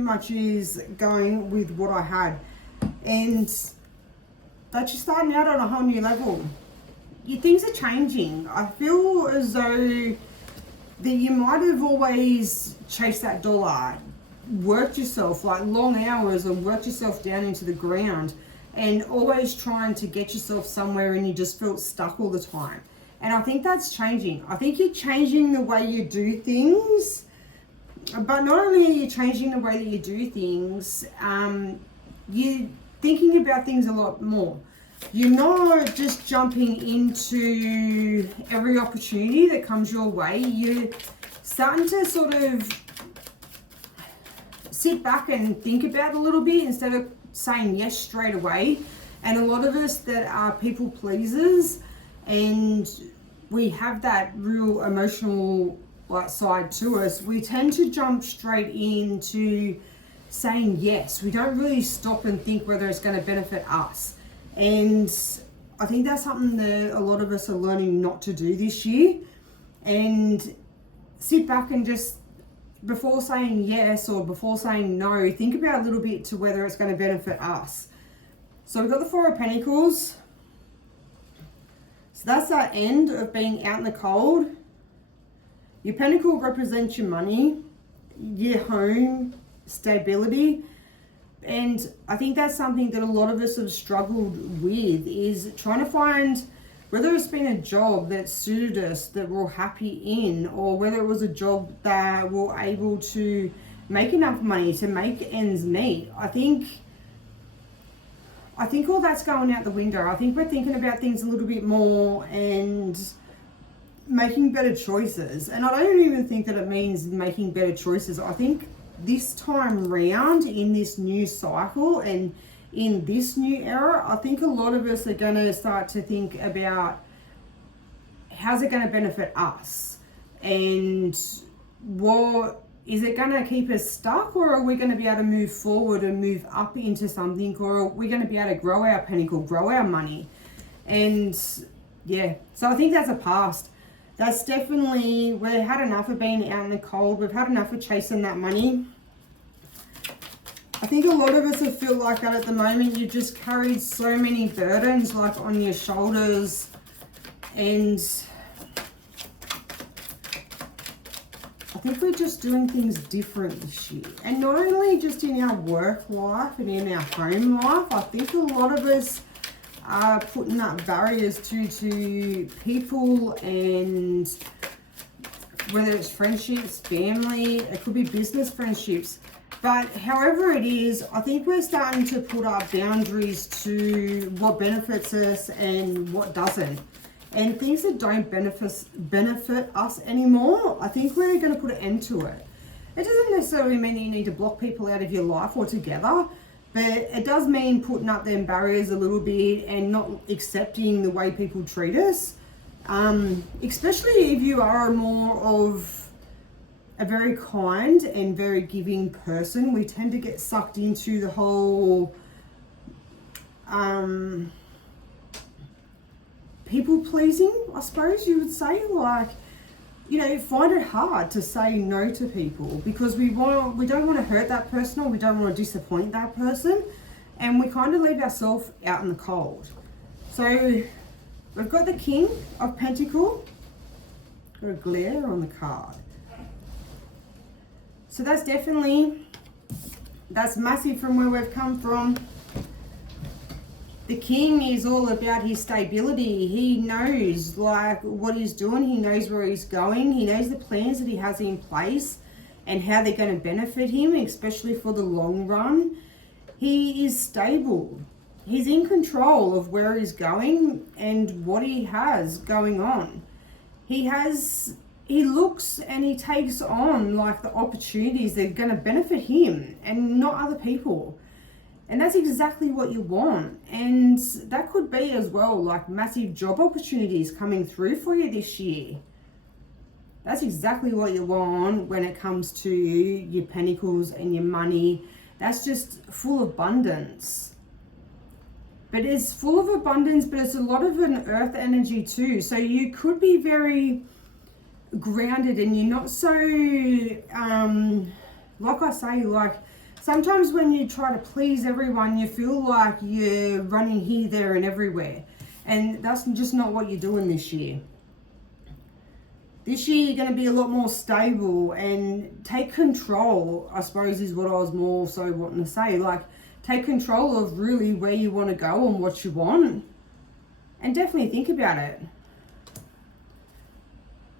much is going with what I had, and that you're starting out on a whole new level. Your things are changing. I feel as though that you might have always chased that dollar, worked yourself like long hours and worked yourself down into the ground and always trying to get yourself somewhere, and you just felt stuck all the time. And I think that's changing. I think you're changing the way you do things. But not only are you changing the way that you do things, you're thinking about things a lot more. You're not just jumping into every opportunity that comes your way. You're starting to sort of sit back and think about it a little bit instead of saying yes straight away. And a lot of us that are people pleasers, and we have that real emotional side to us, we tend to jump straight into saying yes. We don't really stop and think whether it's going to benefit us. And I think that's something that a lot of us are learning not to do this year, and sit back and just, before saying yes or before saying no, think about a little bit to whether it's going to benefit us. So we've got the Four of Pentacles. So that's that end of being out in the cold. Your pentacle represents your money, your home, stability. And I think that's something that a lot of us have struggled with, is trying to find whether it's been a job that suited us, that we're happy in, or whether it was a job that we're able to make enough money to make ends meet. I think all that's going out the window. I think we're thinking about things a little bit more and making better choices. And I don't even think that it means making better choices. I think this time round, in this new cycle and in this new era, I think a lot of us are going to start to think about how's it going to benefit us, and what is it going to keep us stuck, or are we going to be able to move forward and move up into something, or are we going to be able to grow our pentacle, grow our money? And yeah, so I think that's a past. That's definitely, we've had enough of being out in the cold. We've had enough of chasing that money. I think a lot of us have feel like that at the moment. You just carried so many burdens like on your shoulders, and I think we're just doing things different this year. And not only just in our work life and in our home life, I think a lot of us are putting up barriers to people, and whether it's friendships, family, it could be business friendships. But however it is, I think we're starting to put up boundaries to what benefits us and what doesn't. And things that don't benefit us anymore, I think we're going to put an end to it. It doesn't necessarily mean that you need to block people out of your life altogether, but it does mean putting up them barriers a little bit and not accepting the way people treat us. Especially if you are more of a very kind and very giving person. We tend to get sucked into the whole people pleasing, I suppose you would say. Like, you know, find it hard to say no to people because we don't want to hurt that person, or we don't want to disappoint that person, and we kind of leave ourselves out in the cold. So we've got the King of Pentacles, got a glare on the card. So that's massive from where we've come from. The King is all about his stability. He knows like what he's doing. He knows where he's going. He knows the plans that he has in place and how they're going to benefit him, especially for the long run. He is stable. He's in control of where he's going and what he has going on. He looks and he takes on like the opportunities that are going to benefit him and not other people. And that's exactly what you want. And that could be as well like massive job opportunities coming through for you this year. That's exactly what you want when it comes to your pentacles and your money. That's just full of abundance. But it's full of abundance, but it's a lot of an earth energy too. So you could be very grounded and you're not so, like I say, like sometimes when you try to please everyone, you feel like you're running here, there, and everywhere. And that's just not what you're doing this year. This year, you're going to be a lot more stable and take control, I suppose, is what I was more so wanting to say. Like, take control of really where you want to go and what you want. And definitely think about it.